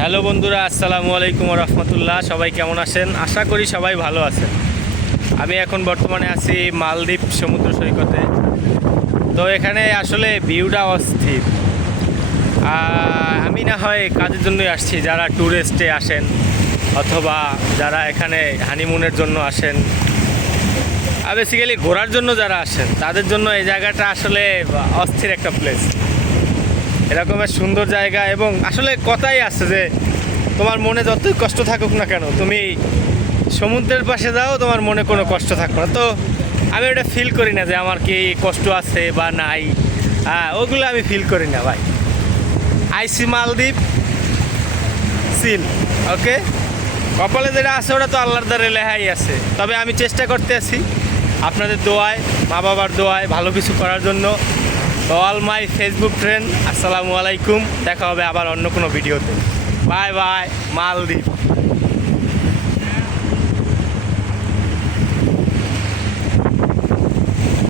Hello বন্ধুরা, আসসালামু আলাইকুম রহমতুল্লাহ। সবাই কেমন আছেন? আশা করি সবাই ভালো আছেন। আমি এখন বর্তমানে আছি মালদ্বীপ সমুদ্র সৈকতে। তো এখানে আসলে ভিউটা অস্থির। আমি না হয় কাজের জন্যই আসছি, যারা ট্যুরিস্টে আসেন অথবা যারা এখানে হানিমুনের জন্য আসেন, বেসিক্যালি ঘোরার জন্য যারা আসেন তাদের জন্য এই জায়গাটা আসলে অস্থির একটা প্লেস। এরকমের সুন্দর জায়গা এবং আসলে কথাই আছে যে তোমার মনে যতই কষ্ট থাকুক না কেন, তুমি সমুদ্রের পাশে যাও, তোমার মনে কোনো কষ্ট থাকবে না। তো আমি ওটা ফিল করি না যে আমার কি কষ্ট আছে বা নাই। ওগুলো আমি ফিল করি না ভাই। আইসি মালদ্বীপ সিল, ওকে। কপালে যেটা আছে ওটা তো আল্লাহর দ্বারে লেহাই আছে। তবে আমি চেষ্টা করতে আছি আপনাদের দোয়ায়, মা বাবার দোয়ায় ভালো কিছু করার জন্য। অল মাই ফেসবুক ফ্রেন্ড, আসসালামু আলাইকুম। দেখা হবে আবার অন্য কোনো ভিডিওতে। Bye bye. মালদ্বীপ।